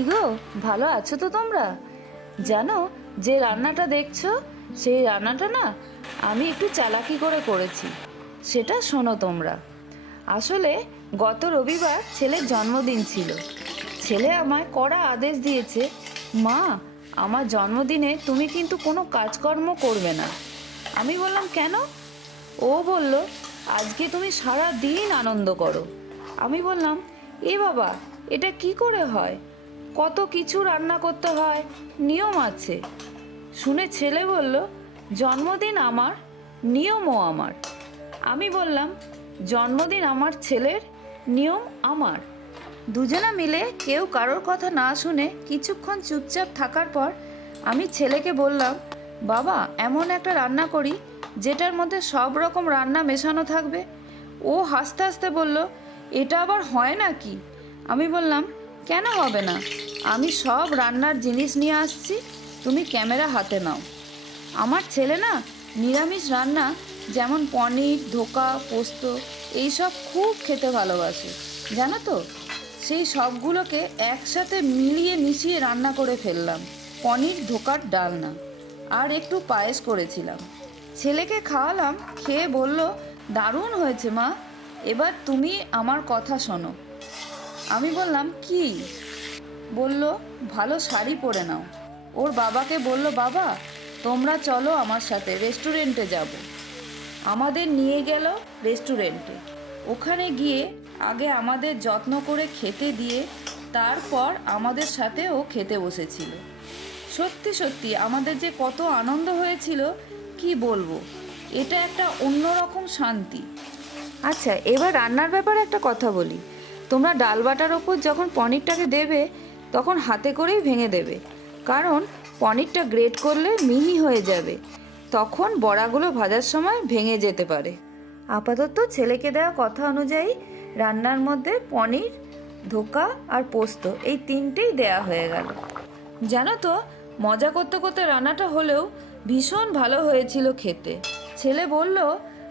কি গো, ভালো আছো তো তোমরা? জানো, যে রান্নাটা দেখছো সেই রান্নাটা না আমি একটু চালাকি করে করেছি। সেটা শোনো তোমরা। আসলে গত রবিবার ছেলের জন্মদিন ছিল। ছেলে আমায় কড়া আদেশ দিয়েছে, মা, আমার জন্মদিনে তুমি কিন্তু কোনো কাজকর্ম করবে না। আমি বললাম কেন? ও বলল, আজকে তুমি সারা দিন আনন্দ করো। আমি বললাম, এ বাবা, এটা কি করে হয়? কত কিছু রান্না করতে হয়, নিয়ম আছে। শুনে ছেলে বলল, জন্মদিন আমার, নিয়মও আমার। আমি বললাম, জন্মদিন আমার ছেলের, নিয়ম আমার। দুজনা মিলে কেউ কারোর কথা না শুনে কিছুক্ষণ চুপচাপ থাকার পর আমি ছেলেকে বললাম, বাবা, এমন একটা রান্না করি যেটার মধ্যে সব রকম রান্না মেশানো থাকবে। ও হাসতে হাসতে বলল, এটা আবার হয় নাকি? আমি বললাম, কেন হবে না? আমি সব রান্নার জিনিস নিয়ে আসছি, তুমি ক্যামেরা হাতে নাও। আমার ছেলে না নিরামিষ রান্না, যেমন পনির, ধোকা, পোস্ত, এইসব খুব খেতে ভালোবাসে, জানো তো। সেই সবগুলোকে একসাথে মিলিয়ে মিশিয়ে রান্না করে ফেললাম। পনির ধোকার ডালনা আর একটু পায়েস করেছিলাম। ছেলেকে খাওয়ালাম, খেয়ে বলল, দারুণ হয়েছে মা, এবার তুমি আমার কথা শোনো। আমি বললাম, কি? বলল, ভালো শাড়ি পরে নাও। ওর বাবাকে বলল, বাবা, তোমরা চলো আমার সাথে, রেস্টুরেন্টে যাব। আমাদের নিয়ে গেল রেস্টুরেন্টে। ওখানে গিয়ে আগে আমাদের যত্ন করে খেতে দিয়ে তারপর আমাদের সাথে ও খেতে বসেছিল। সত্যি সত্যি আমাদের যে কত আনন্দ হয়েছিল কি বলবো। এটা একটা অন্যরকম শান্তি। আচ্ছা, এবার রান্নার ব্যাপারে একটা কথা বলি। তোমরা ডাল বাটার ওপর যখন পনিরটাকে দেবে তখন হাতে করেই ভেঙে দেবে, কারণ পনিরটা গ্রেট করলে মিহি হয়ে যাবে, তখন বড়াগুলো ভাজার সময় ভেঙে যেতে পারে। আপাতত ছেলেকে দেওয়া কথা অনুযায়ী রান্নার মধ্যে পনির, ধোকা আর পোস্ত, এই তিনটেই দেয়া হয়ে গেল। জানো তো, মজা করতে করতে রান্নাটা হলেও ভীষণ ভালো হয়েছিল খেতে। ছেলে বলল,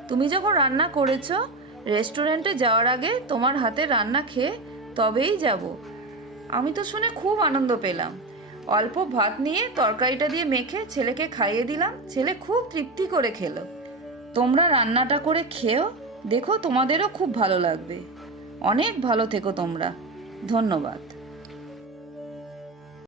তুমি যখন রান্না করেছো, রেস্টুরেন্টে যাওয়ার আগে তোমার হাতে রান্না খেয়ে তবেই যাব। আমি তো শুনে খুব আনন্দ পেলাম। অল্প ভাত নিয়ে তরকারিটা দিয়ে মেখে ছেলেকে খাইয়ে দিলাম। ছেলে খুব তৃপ্তি করে খেলো। তোমরা রান্নাটা করে খেও, দেখো তোমাদেরও খুব ভালো লাগবে। অনেক ভালো থেকো তোমরা। ধন্যবাদ।